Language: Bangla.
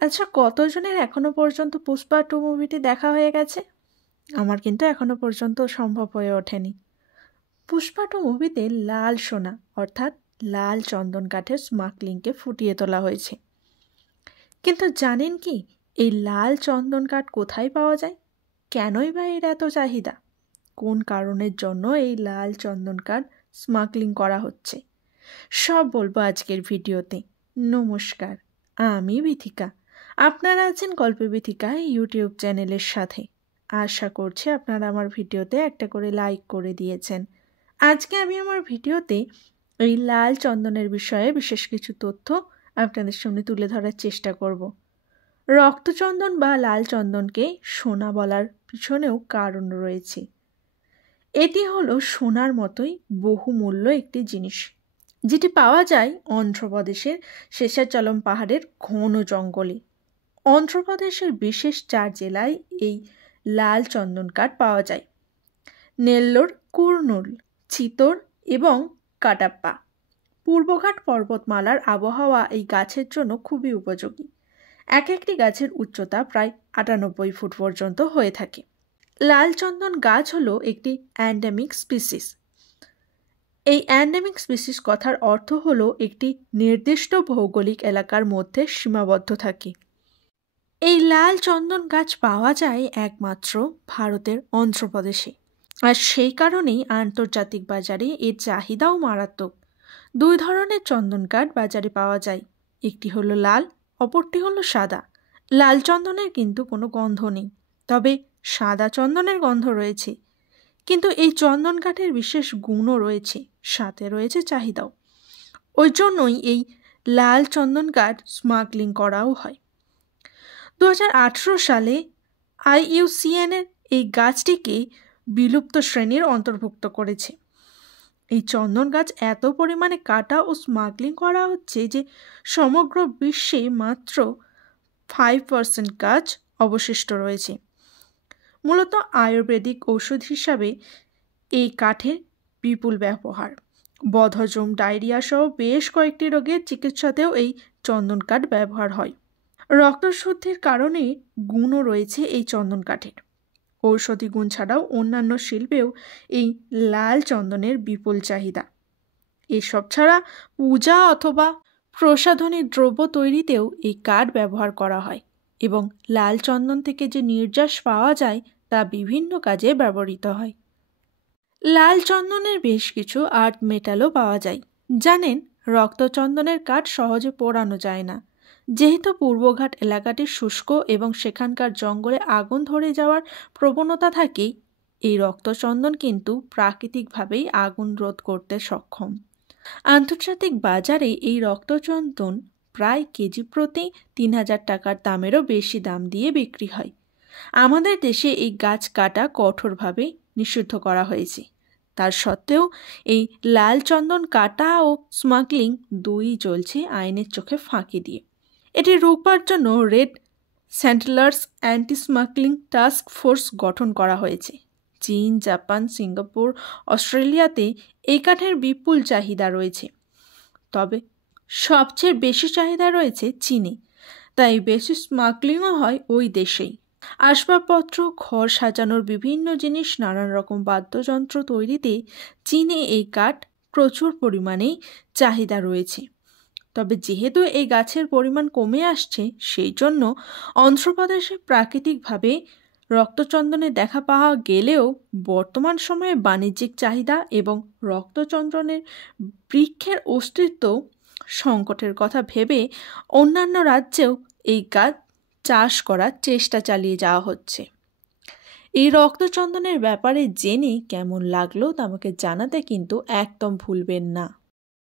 আচ্ছা, কতজনের এখনো পর্যন্ত পুষ্পা 2 মুভিটি দেখা হয়ে গেছে? আমার কিন্তু এখনো পর্যন্ত সম্ভব হয়ে ওঠেনি। পুষ্পা 2 মুভিতে লাল সোনা অর্থাৎ লাল চন্দন কাঠের স্মাগলিংকে ফুটিয়ে তোলা হয়েছে। কিন্তু জানেন কি, এই লাল চন্দন কাঠ কোথায় পাওয়া যায়? কেনই বা এর এত চাহিদা? কোন কারণের জন্য এই লাল চন্দন কাঠ স্মাগলিং করা হচ্ছে, সব বলবো আজকের ভিডিওতে। নমস্কার, আমি বিথিকা। আপনারা আছেন গল্পে বিথিকা ইউটিউব চ্যানেলের সাথে। আশা করছি আপনারা আমার ভিডিওতে একটা করে লাইক করে দিয়েছেন। আজকে আমি আমার ভিডিওতে এই লাল চন্দনের বিষয়ে বিশেষ কিছু তথ্য আপনাদের সামনে তুলে ধরার চেষ্টা করব। রক্তচন্দন বা লাল চন্দনকে সোনা বলার পিছনেও কারণ রয়েছে। এটি হলো সোনার মতোই বহুমূল্য একটি জিনিস, যেটি পাওয়া যায় অন্ধ্রপ্রদেশের শেষাচলম পাহাড়ের ঘন জঙ্গলে। অন্ধ্রপ্রদেশের বিশেষ 4 জেলায় এই লাল চন্দন কাঠ পাওয়া যায়: নেল্লোর, কুর্নুল, চিতোর এবং কাটাপ্পা। পূর্বঘাট পর্বতমালার আবহাওয়া এই গাছের জন্য খুবই উপযোগী। এক একটি গাছের উচ্চতা প্রায় 98 ফুট পর্যন্ত হয়ে থাকে। লাল চন্দন গাছ হলো একটি এন্ডেমিক স্পিসিস। এই এন্ডেমিক স্পিসিস কথার অর্থ হলো একটি নির্দিষ্ট ভৌগোলিক এলাকার মধ্যে সীমাবদ্ধ থাকে। এই লাল চন্দন গাছ পাওয়া যায় একমাত্র ভারতের অন্ধ্রপ্রদেশে, আর সেই কারণেই আন্তর্জাতিক বাজারে এর চাহিদাও মারাত্মক। 2 ধরনের চন্দন কাঠ বাজারে পাওয়া যায়, একটি হলো লাল, অপরটি হলো সাদা। লাল চন্দনের কিন্তু কোনো গন্ধ নেই, তবে সাদা চন্দনের গন্ধ রয়েছে। কিন্তু এই চন্দন কাঠের বিশেষ গুণও রয়েছে, সাথে রয়েছে চাহিদাও। ওই জন্যই এই লাল চন্দন কাঠ স্মাগলিং করাও হয়। 2018 সালে IUCN এই গাছটিকে বিলুপ্ত শ্রেণীর অন্তর্ভুক্ত করেছে। এই চন্দন গাছ এত পরিমাণে কাটা ও স্মাগলিং করা হচ্ছে যে সমগ্র বিশ্বে মাত্র 5% গাছ অবশিষ্ট রয়েছে। মূলত আয়ুর্বেদিক ঔষধ হিসাবে এই কাঠের বিপুল ব্যবহার। বদহজম, ডায়রিয়া সহ বেশ কয়েকটি রোগের চিকিৎসাতেও এই চন্দন কাঠ ব্যবহার হয়। রক্তশুদ্ধির কারণে গুণও রয়েছে এই চন্দন কাঠের। ঔষধি গুণ ছাড়াও অন্যান্য শিল্পেও এই লাল চন্দনের বিপুল চাহিদা। এসব ছাড়া পূজা অথবা প্রসাধনী দ্রব্য তৈরিতেও এই কাঠ ব্যবহার করা হয় এবং লাল চন্দন থেকে যে নির্যাস পাওয়া যায় তা বিভিন্ন কাজে ব্যবহৃত হয়। লাল চন্দনের বেশ কিছু আর্ট মেটালও পাওয়া যায়। জানেন, রক্তচন্দনের কাঠ সহজে পোড়ানো যায় না। যেহেতু পূর্বঘাট এলাকাটি শুষ্ক এবং সেখানকার জঙ্গলে আগুন ধরে যাওয়ার প্রবণতা থাকে, এই রক্তচন্দন কিন্তু প্রাকৃতিকভাবেই আগুন রোধ করতে সক্ষম। আন্তর্জাতিক বাজারে এই রক্তচন্দন প্রায় কেজি প্রতি 3000 টাকার দামেরও বেশি দাম দিয়ে বিক্রি হয়। আমাদের দেশে এই গাছ কাটা কঠোরভাবে নিষিদ্ধ করা হয়েছে। তার সত্ত্বেও এই লাল চন্দন কাটা ও স্মাগলিং দুই চলছে আইনের চোখে ফাঁকি দিয়ে। এটি রোকবার জন্য red sanders anti smuggling task force গঠন করা হয়েছে। চীন, জাপান, সিঙ্গাপুর, অস্ট্রেলিয়াতে এই কাঠের বিপুল চাহিদা রয়েছে, তবে সবচেয়ে বেশি চাহিদা রয়েছে চীনে, তাই বেশি স্মাগলিংও হয় ওই দেশেই। আসবাবপত্র, ঘর সাজানোর বিভিন্ন জিনিস, নানান রকম বাদ্যযন্ত্র তৈরিতে চীনে এই কাঠ প্রচুর পরিমাণেই চাহিদা রয়েছে। তবে যেহেতু এই গাছের পরিমাণ কমে আসছে, সেই জন্য অন্ধ্রপ্রদেশে প্রাকৃতিকভাবে রক্তচন্দনের দেখা পাওয়া গেলেও বর্তমান সময়ে বাণিজ্যিক চাহিদা এবং রক্তচন্দনের বৃক্ষের অস্তিত্ব সংকটের কথা ভেবে অন্যান্য রাজ্যেও এই গাছ চাষ করার চেষ্টা চালিয়ে যাওয়া হচ্ছে। এই রক্তচন্দনের ব্যাপারে জেনে কেমন লাগলো তা আমাকে জানাতে কিন্তু একদম ভুলবেন না।